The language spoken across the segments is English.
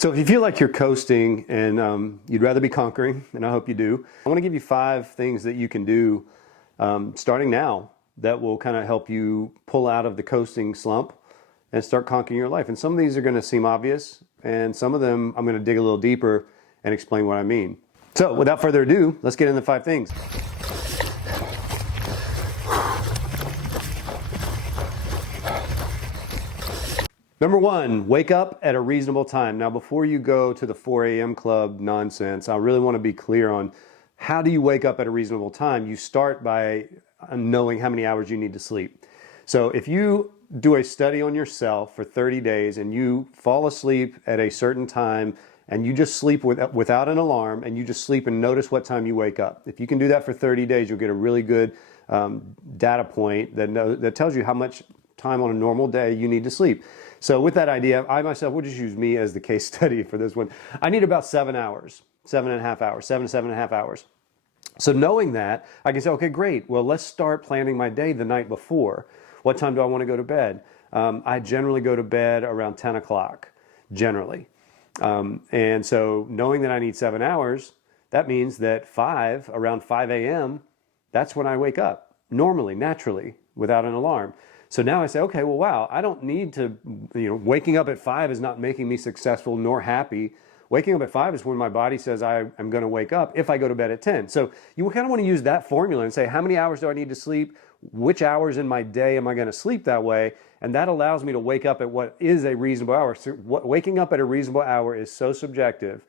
So if you feel like you're coasting and you'd rather be conquering, and I hope you do, I want to give you 5 things that you can do starting now that will kind of help you pull out of the coasting slump and start conquering your life. And some of these are going to seem obvious, and some of them I'm going to dig a little deeper and explain what I mean. So without further ado, let's get into the 5 things. Number 1, wake up at a reasonable time. Now, before you go to the 4 a.m. club nonsense, I really want to be clear on how do you wake up at a reasonable time. You start by knowing how many hours you need to sleep. So if you do a study on yourself for 30 days and you fall asleep at a certain time and you just sleep without an alarm and you just sleep and notice what time you wake up. If you can do that for 30 days, you'll get a really good data point that tells you how much time on a normal day you need to sleep. So with that idea, I myself will just use me as the case study for this one. I need about 7 hours, 7.5 hours, 7 to 7.5 hours. So knowing that, I can say, okay, great. Well, let's start planning my day the night before. What time do I want to go to bed? I generally go to bed around 10 o'clock, generally. And so knowing that I need 7 hours, that means that around 5 a.m., that's when I wake up, normally, naturally, without an alarm. So now I say, okay, well, wow, I don't need to, waking up at 5 is not making me successful nor happy. Waking up at 5 is when my body says I'm going to wake up if I go to bed at 10. So you kind of want to use that formula and say, how many hours do I need to sleep? Which hours in my day am I going to sleep that way? And that allows me to wake up at what is a reasonable hour. So waking up at a reasonable hour is so subjective.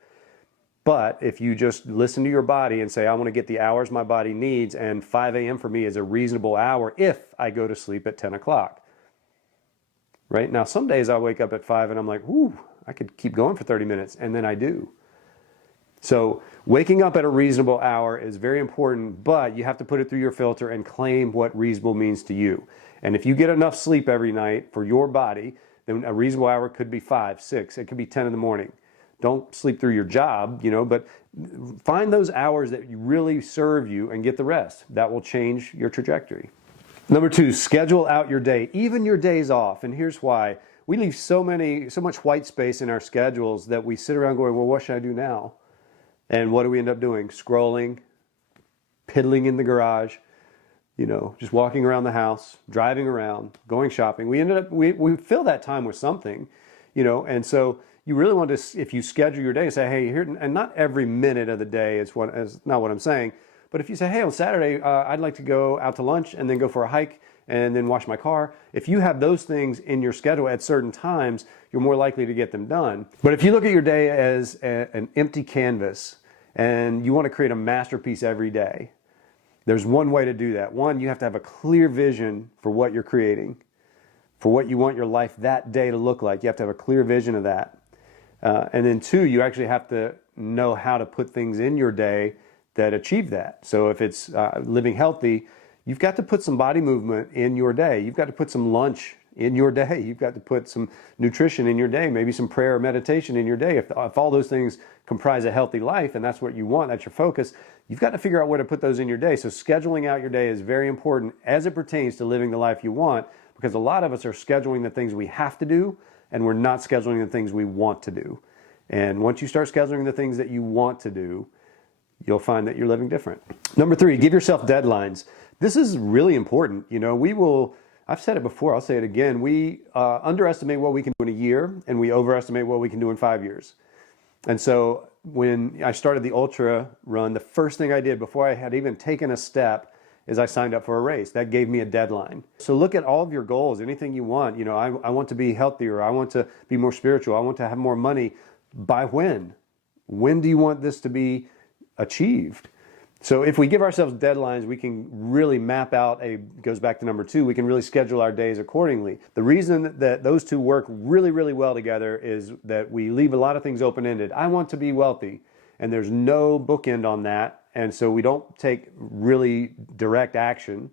But if you just listen to your body and say, I want to get the hours my body needs, and 5 a.m. for me is a reasonable hour if I go to sleep at 10 o'clock. Right? Now, some days I wake up at 5 and I'm like, whoo, I could keep going for 30 minutes, and then I do. So waking up at a reasonable hour is very important, but you have to put it through your filter and claim what reasonable means to you. And if you get enough sleep every night for your body, then a reasonable hour could be 5, 6, it could be 10 in the morning. Don't sleep through your job, but find those hours that really serve you and get the rest. That will change your trajectory. Number 2, schedule out your day, even your days off. And here's why. We leave so much white space in our schedules that we sit around going, well, what should I do now? And what do we end up doing? Scrolling, piddling in the garage, just walking around the house, driving around, going shopping. We fill that time with something, and so you really want to, if you schedule your day, say, hey, here, and not every minute of the day is not what I'm saying, but if you say, hey, on Saturday, I'd like to go out to lunch and then go for a hike and then wash my car. If you have those things in your schedule at certain times, you're more likely to get them done. But if you look at your day as an empty canvas and you want to create a masterpiece every day, there's one way to do that. One, you have to have a clear vision for what you're creating, for what you want your life that day to look like. You have to have a clear vision of that. And then 2, you actually have to know how to put things in your day that achieve that. So if it's living healthy, you've got to put some body movement in your day. You've got to put some lunch in your day. You've got to put some nutrition in your day, maybe some prayer or meditation in your day. If all those things comprise a healthy life and that's what you want, that's your focus, you've got to figure out where to put those in your day. So scheduling out your day is very important as it pertains to living the life you want, because a lot of us are scheduling the things we have to do and we're not scheduling the things we want to do. And once you start scheduling the things that you want to do, you'll find that you're living different. Number 3, give yourself deadlines. This is really important. I've said it before, I'll say it again. We underestimate what we can do in a year and we overestimate what we can do in 5 years. And so when I started the ultra run, the first thing I did before I had even taken a step is I signed up for a race. That gave me a deadline. So look at all of your goals, anything you want. I want to be healthier. I want to be more spiritual. I want to have more money. By when? When do you want this to be achieved? So if we give ourselves deadlines, we can really map out goes back to number 2, we can really schedule our days accordingly. The reason that those 2 work really, really well together is that we leave a lot of things open-ended. I want to be wealthy, and there's no bookend on that. And so we don't take really direct action.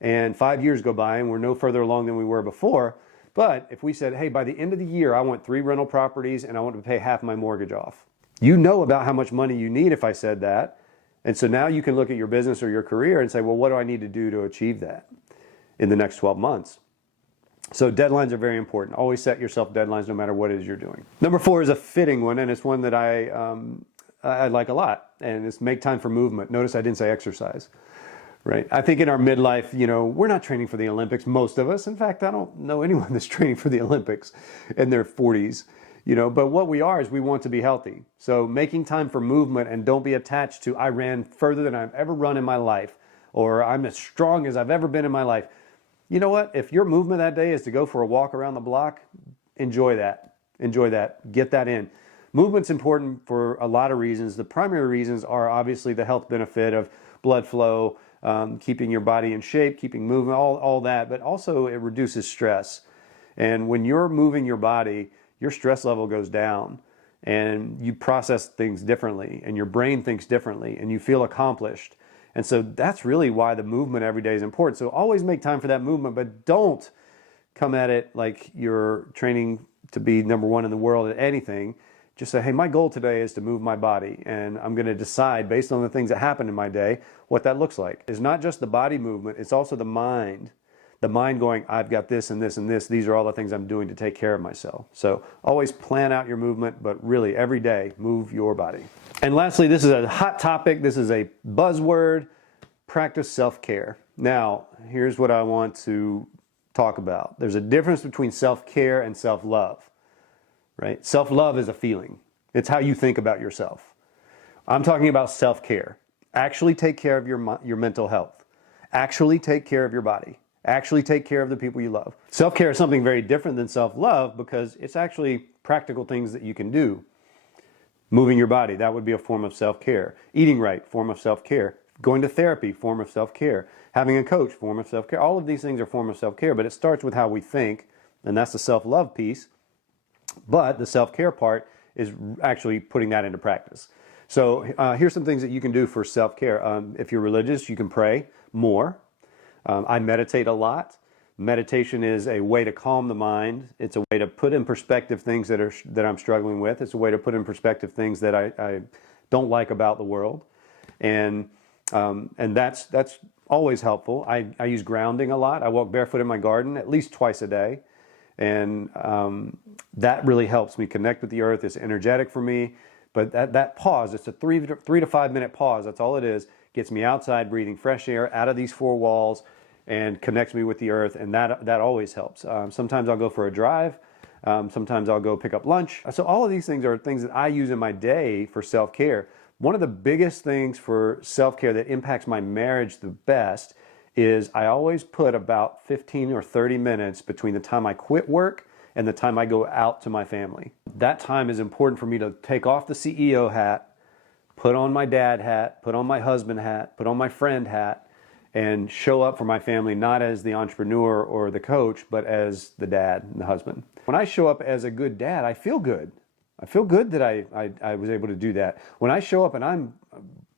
And 5 years go by and we're no further along than we were before. But if we said, hey, by the end of the year, I want 3 rental properties and I want to pay half my mortgage off. You know about how much money you need if I said that. And so now you can look at your business or your career and say, well, what do I need to do to achieve that in the next 12 months? So deadlines are very important. Always set yourself deadlines no matter what it is you're doing. Number 4 is a fitting one, and it's one that I like a lot, and it's make time for movement. Notice I didn't say exercise, right? I think in our midlife, we're not training for the Olympics, most of us. In fact, I don't know anyone that's training for the Olympics in their 40s, but what we are is we want to be healthy. So making time for movement, and don't be attached to, I ran further than I've ever run in my life, or I'm as strong as I've ever been in my life. You know what? If your movement that day is to go for a walk around the block, enjoy that. Enjoy that. Get that in. Movement's important for a lot of reasons. The primary reasons are obviously the health benefit of blood flow, keeping your body in shape, keeping movement, all that, but also it reduces stress. And when you're moving your body, your stress level goes down, and you process things differently, and your brain thinks differently, and you feel accomplished. And so that's really why the movement every day is important. So always make time for that movement, but don't come at it like you're training to be number one in the world at anything. Just say, hey, my goal today is to move my body, and I'm going to decide based on the things that happen in my day what that looks like. It's not just the body movement, it's also the mind. The mind going, I've got this and this and this. These are all the things I'm doing to take care of myself. So always plan out your movement, but really every day, move your body. And lastly, this is a hot topic. This is a buzzword. Practice self-care. Now, here's what I want to talk about. There's a difference between self-care and self-love, right? Self-love is a feeling. It's how you think about yourself. I'm talking about self-care. Actually take care of your mental health. Actually take care of your body. Actually take care of the people you love. Self-care is something very different than self-love because it's actually practical things that you can do. Moving your body, that would be a form of self-care. Eating right, form of self-care. Going to therapy, form of self-care. Having a coach, form of self-care. All of these things are form of self-care, but it starts with how we think, and that's the self-love piece. But the self-care part is actually putting that into practice. So here's some things that you can do for self-care. If you're religious, you can pray more. I meditate a lot. Meditation is a way to calm the mind. It's a way to put in perspective things that I'm struggling with. It's a way to put in perspective things that I don't like about the world, and that's always helpful. I use grounding a lot. I walk barefoot in my garden at least twice a day, and that really helps me connect with the earth. It's energetic for me. But that pause, it's a 3 to 5 minute pause. That's all it is. Gets me outside, breathing fresh air out of these four walls, and connects me with the earth, and that always helps. Sometimes I'll go for a drive. Sometimes I'll go pick up lunch. So all of these things are things that I use in my day for self-care. One of the biggest things for self-care that impacts my marriage the best is I always put about 15 or 30 minutes between the time I quit work and the time I go out to my family. That time is important for me to take off the CEO hat, put on my dad hat, put on my husband hat, put on my friend hat, and show up for my family, not as the entrepreneur or the coach, but as the dad and the husband. When I show up as a good dad, I feel good. I feel good that I was able to do that. When I show up and I'm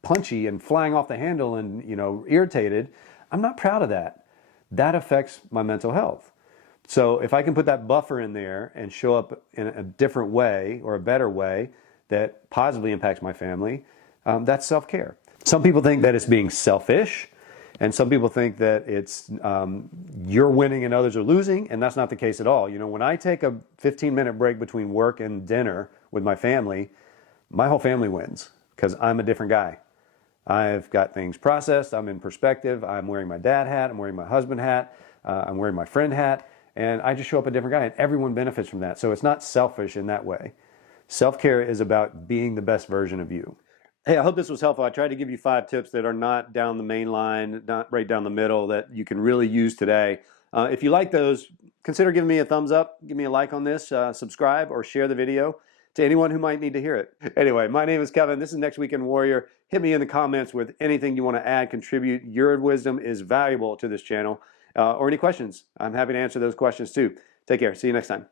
punchy and flying off the handle and irritated, I'm not proud of that. That affects my mental health. So if I can put that buffer in there and show up in a different way or a better way that positively impacts my family, that's self-care. Some people think that it's being selfish, and some people think that it's you're winning and others are losing, and that's not the case at all. When I take a 15-minute break between work and dinner with my family, my whole family wins because I'm a different guy. I've got things processed, I'm in perspective, I'm wearing my dad hat, I'm wearing my husband hat, I'm wearing my friend hat, and I just show up a different guy, and everyone benefits from that. So it's not selfish in that way. Self-care is about being the best version of you. Hey, I hope this was helpful. I tried to give you 5 tips that are not down the main line, not right down the middle, that you can really use today. If you like those, consider giving me a thumbs up, give me a like on this, subscribe, or share the video to anyone who might need to hear it. Anyway, my name is Kevin. This is Next Weekend Warrior. Hit me in the comments with anything you want to add, contribute. Your wisdom is valuable to this channel. Or any questions. I'm happy to answer those questions too. Take care. See you next time.